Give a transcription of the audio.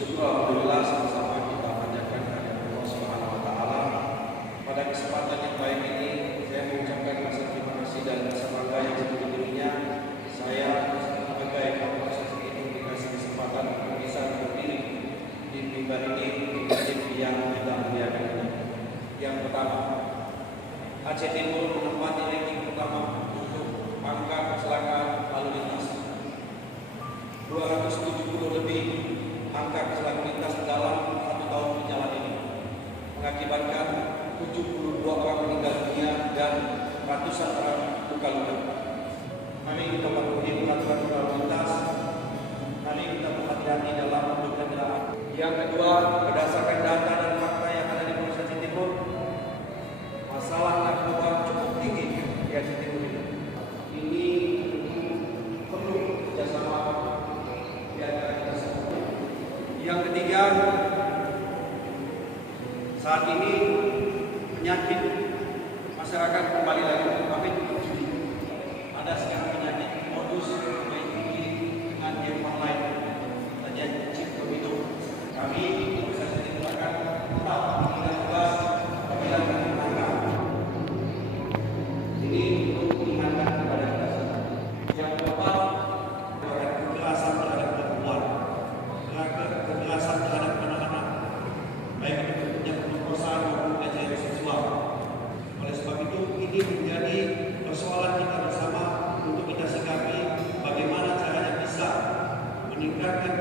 Syukur alhamdulillah sama-sama kita panjatkan kehadirat Allah Subhanahu wa taala. Pada kesempatan yang baik ini saya mengucapkan rasa terima kasih dan rasa bangga yang sebetulnya saya sebagai kapolres ini dikasih kesempatan untuk bisa berdiri di mimbar ini di masjid yang kita muliakan ini. Yang pertama, Aceh Timur menempati ranking pertama untuk angka kecelakaan lalu lintas. 270 lebih angka kecelakaan lintas dalam 1 tahun berjalan ini mengakibatkan 72 orang meninggal dunia dan ratusan orang luka-luka. Mari kita patuhi peraturan lalu lintas. Mari kita berhati-hati dalam berkendara. Yang kedua, berdasarkan data dan fakta yang ada di Polres Aceh Timur, masalah narkoba cukup tinggi di Aceh Timur ini. Ini perlu kerjasama di antara kita semua. Yang ketiga, saat ini penyakit masyarakat kembali lagi tapi judi. Ada sekarang penyakit modus main judi dengan game online, saja chip domino. Kami bisa ceritakan tetap mengingat tugas menghilangkan angka. Ini untuk mengingatkan kepada kita semua. Yang keempat, kekerasan terhadap perempuan, kekerasan terhadap anak-anak, baik itu bentuknya pemerkosaan maupun pelecehan seksual. Oleh sebab itu, ini menjadi persoalan kita bersama untuk kita sikapi bagaimana caranya bisa meningkatkan